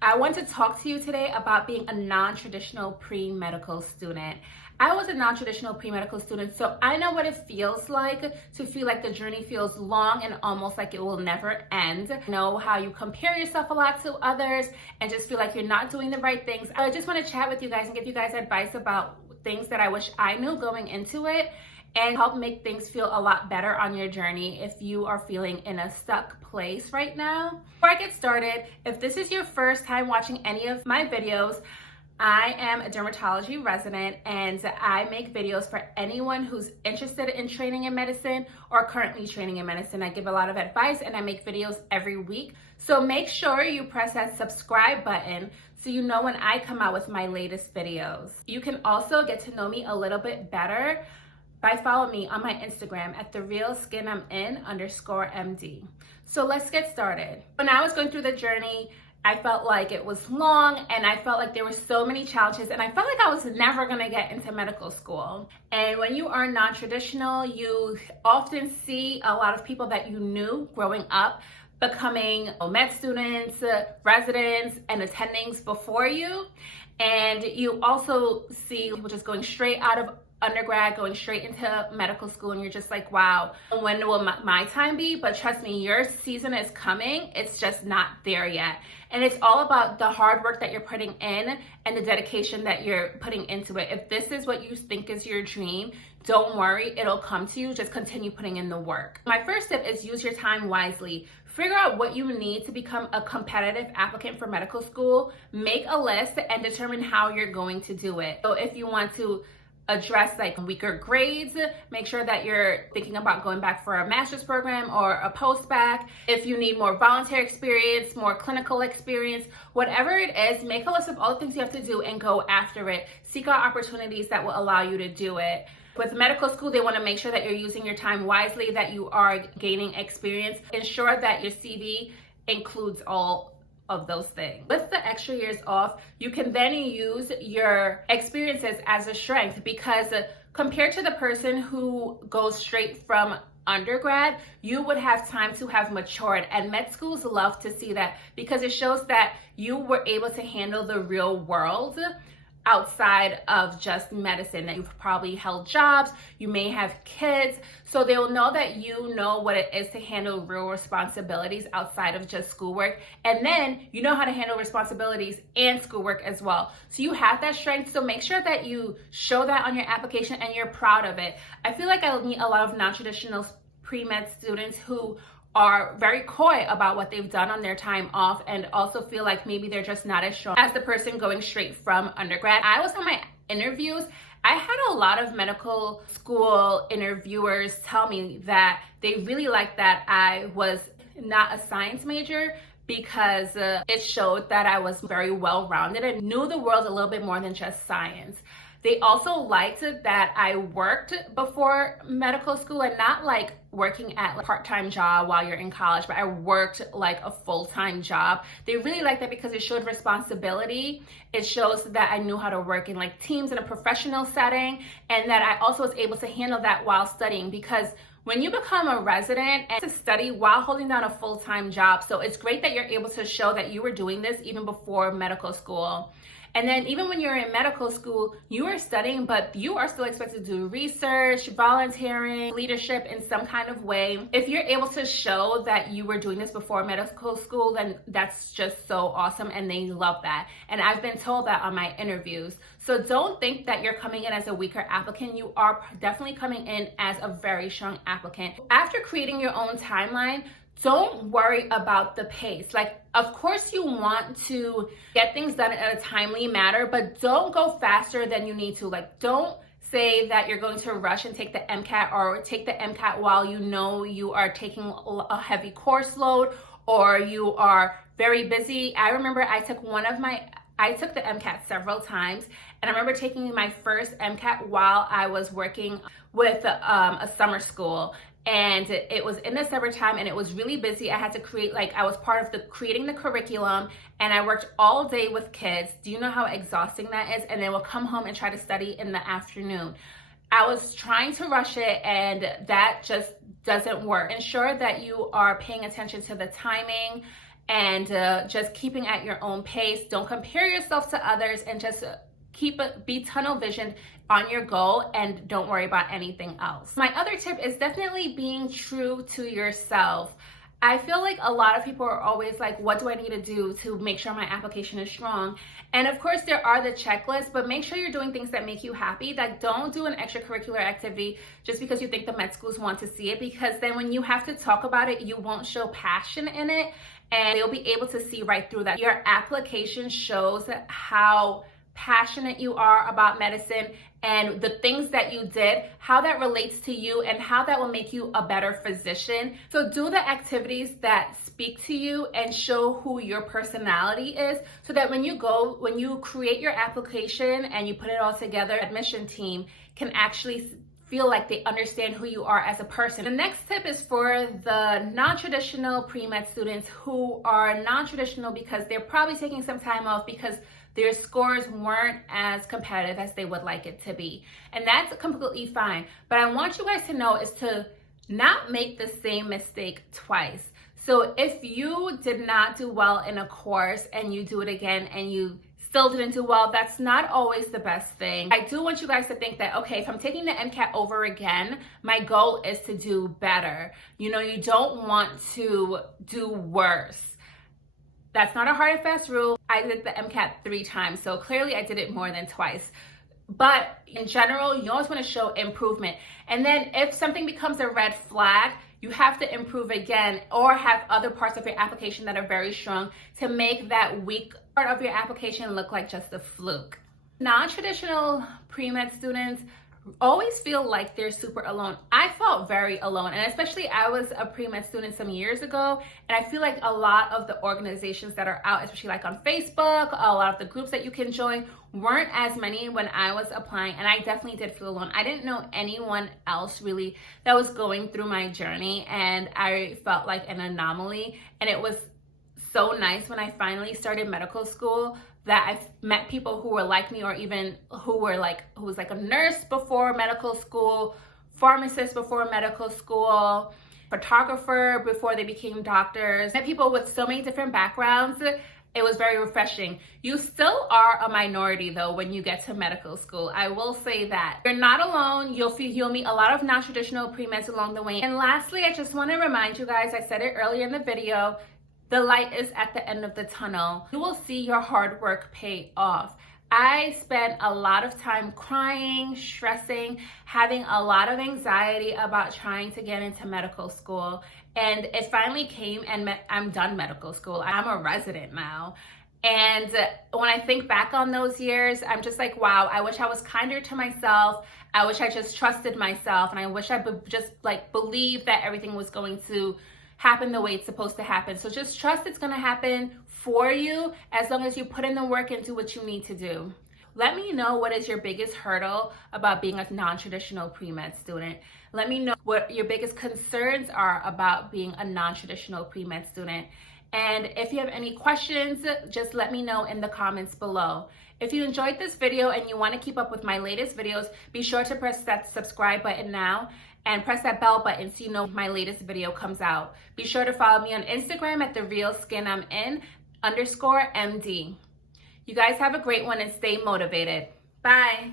I want to talk to you today about being a non-traditional pre-medical student. I was a non-traditional pre-medical student, so I know what it feels like to feel like the journey feels long and almost like it will never end. I know how you compare yourself a lot to others and just feel like you're not doing the right things. I just want to chat with you guys and give you guys advice about things that I wish I knew going into it and help make things feel a lot better on your journey if you are feeling in a stuck place right now. Before I get started, if this is your first time watching any of my videos, I am a dermatology resident and I make videos for anyone who's interested in training in medicine or currently training in medicine. I give a lot of advice and I make videos every week. So make sure you press that subscribe button so you know when I come out with my latest videos. You can also get to know me a little bit better by following me on my Instagram at therealskinamin_MD. So let's get started. When I was going through the journey, I felt like it was long and I felt like there were so many challenges and I felt like I was never gonna get into medical school. And when you are non-traditional, you often see a lot of people that you knew growing up becoming med students, residents, and attendings before you. And you also see people just going straight out of undergrad, going straight into medical school, and you're just like, wow, when will my time be? But trust me, your season is coming. It's just not there yet. And it's all about the hard work that you're putting in and the dedication that you're putting into it. If this is what you think is your dream, don't worry, it'll come to you. Just continue putting in the work. My first tip is use your time wisely. Figure out what you need to become a competitive applicant for medical school. Make a list and determine how you're going to do it. So if you want to address like weaker grades, make sure that you're thinking about going back for a master's program or a post-bac. If you need more volunteer experience, more clinical experience, whatever it is, make a list of all the things you have to do and go after it. Seek out opportunities that will allow you to do it. With medical school, they want to make sure that you're using your time wisely, that you are gaining experience. Ensure that your CV includes all of those things. With the extra years off, you can then use your experiences as a strength, because compared to the person who goes straight from undergrad, you would have time to have matured, and med schools love to see that because it shows that you were able to handle the real world outside of just medicine, that you've probably held jobs, you may have kids, so they will know that you know what it is to handle real responsibilities outside of just schoolwork, and then you know how to handle responsibilities and schoolwork as well. So you have that strength, so make sure that you show that on your application and you're proud of it. I feel like I meet a lot of non-traditional pre-med students who are very coy about what they've done on their time off and also feel like maybe they're just not as strong as the person going straight from undergrad. I was on my interviews. I had a lot of medical school interviewers tell me that they really liked that I was not a science major because it showed that I was very well-rounded and knew the world a little bit more than just science. They also liked that I worked before medical school and not like working at a part-time job while you're in college, but I worked like a full-time job. They really liked that because it showed responsibility. It shows that I knew how to work in like teams in a professional setting, and that I also was able to handle that while studying, because when you become a resident and to study while holding down a full-time job, so it's great that you're able to show that you were doing this even before medical school. And then even when you're in medical school, you are studying, but you are still expected to do research, volunteering, leadership in some kind of way. If you're able to show that you were doing this before medical school, then that's just so awesome, and they love that. And I've been told that on my interviews. So don't think that you're coming in as a weaker applicant. You are definitely coming in as a very strong applicant. After creating your own timeline, don't worry about the pace. Like, of course you want to get things done in a timely manner, but don't go faster than you need to. Like, don't say that you're going to rush and take the MCAT, or take the MCAT while you know you are taking a heavy course load or you are very busy. I remember I took the MCAT several times, and I remember taking my first MCAT while I was working with a summer school. And it was in the summertime and it was really busy. I had to create, I was part of creating the curriculum, and I worked all day with kids. Do you know how exhausting that is? And then we'll come home and try to study in the afternoon. I was trying to rush it, and that just doesn't work. Ensure that you are paying attention to the timing and just keeping at your own pace. Don't compare yourself to others, and just be tunnel visioned on your goal, and don't worry about anything else. My other tip is definitely being true to yourself. I feel like a lot of people are always like, what do I need to do to make sure my application is strong? And of course there are the checklists, but make sure you're doing things that make you happy. Like, don't do an extracurricular activity just because you think the med schools want to see it, because then when you have to talk about it, you won't show passion in it, and they'll be able to see right through that. Your application shows how passionate you are about medicine, and the things that you did, how that relates to you, and how that will make you a better physician. So do the activities that speak to you and show who your personality is, so that when you create your application and you put it all together, admission team can actually feel like they understand who you are as a person. The next tip is for the non-traditional pre-med students who are non-traditional because they're probably taking some time off because their scores weren't as competitive as they would like it to be. And that's completely fine. But I want you guys to know is to not make the same mistake twice. So if you did not do well in a course and you do it again and you still didn't do well, that's not always the best thing. I do want you guys to think that, okay, if I'm taking the MCAT over again, my goal is to do better. You know, you don't want to do worse. That's not a hard and fast rule. I did the MCAT 3 times, so clearly I did it more than twice. But in general, you always want to show improvement. And then if something becomes a red flag, you have to improve again, or have other parts of your application that are very strong to make that weak part of your application look like just a fluke. Non-traditional pre-med students always feel like they're super alone. I felt very alone, and especially I was a pre-med student some years ago, and I feel like a lot of the organizations that are out, especially like on Facebook, a lot of the groups that you can join weren't as many when I was applying, and I definitely did feel alone. I didn't know anyone else really that was going through my journey, and I felt like an anomaly. And it was so nice when I finally started medical school that I met people who were like me, or even who was like a nurse before medical school, pharmacist before medical school, photographer before they became doctors. I met people with so many different backgrounds. It was very refreshing. You still are a minority though when you get to medical school. I will say that. You're not alone. You'll meet a lot of non-traditional pre-meds along the way. And lastly, I just want to remind you guys, I said it earlier in the video, the light is at the end of the tunnel. You will see your hard work pay off. I spent a lot of time crying, stressing, having a lot of anxiety about trying to get into medical school. And it finally came, and I'm done medical school. I'm a resident now. And when I think back on those years, I'm just like, wow, I wish I was kinder to myself. I wish I just trusted myself. And I wish I just believed that everything was going to happen the way it's supposed to happen. So just trust it's gonna happen for you as long as you put in the work and do what you need to do. Let me know what is your biggest hurdle about being a non-traditional pre-med student. Let me know what your biggest concerns are about being a non-traditional pre-med student. And if you have any questions, just let me know in the comments below. If you enjoyed this video and you want to keep up with my latest videos, be sure to press that subscribe button now and press that bell button so you know my latest video comes out. Be sure to follow me on Instagram at @therealskinamin_MD. You guys have a great one and stay motivated. Bye.